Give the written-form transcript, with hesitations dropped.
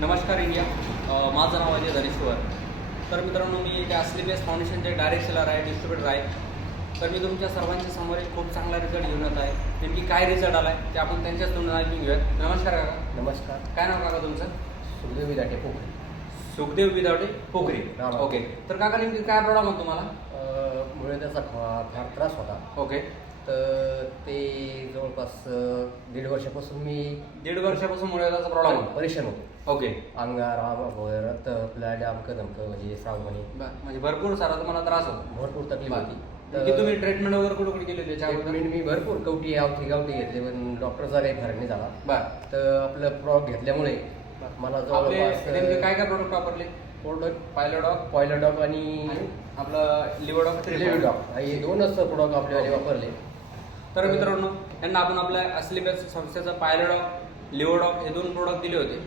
नमस्कार इंडिया. माझं नाव अजय धनेश्वर. तर मित्रांनो, मी त्या असलीबेस फाउंडेशनचे डायरेक्ट सेलर आहे, डिस्ट्रीब्युटर आहे. तर मी तुमच्या सर्वांच्या समोर एक खूप चांगला रिझल्ट घेऊन येत आहे. नेमकी काय रिझल्ट आला आहे ते आपण त्यांच्याच तोंडून ऐकून घेऊयात. नमस्कार काका. नमस्कार. काय नाव काका तुमचं? सुखदेव विदाटे पोखरे. सुखदेव विदावटे पोखरे. ओके. तर काका नेमकी काय प्रॉब्लेम होता तुम्हाला? मुळे त्याचा फार त्रास होता. ओके. तर ते जवळपास 1.5 वर्षापासून मी 1.5 वर्षापासून मुळव्याधाचा प्रॉब्लेम होता. परेशान होतो. ओके. अंगार रक्त आपल्या अमकं धमकं म्हणजे श्रावणी म्हणजे भरपूर सारा तुम्हाला त्रास होता. भरपूर तकलीफ होती. की तुम्ही ट्रीटमेंट वगैरे कुठे केली त्याच्या अगोदर? ट्रीटमेंट मी भरपूर गावठी घेतले, पण डॉक्टरचा काही फरक नाही झाला. बरं. तर आपलं प्रॉडक्ट घेतल्यामुळे मला आपले जवळपास नेमके काय काय प्रोडक्ट वापरले? प्रोडक्ट पायलोडॉग आणि आपलं लिव्हडॉग. लिव्हिडॉग हे दोनच प्रोडक्ट आपल्याला वापरले. तर मित्रांनो, यांना आपण आपल्या असलीबेस संस्थेचा पायलोडॉग, लिव्हडॉग हे 2 प्रोडक्ट दिले होते.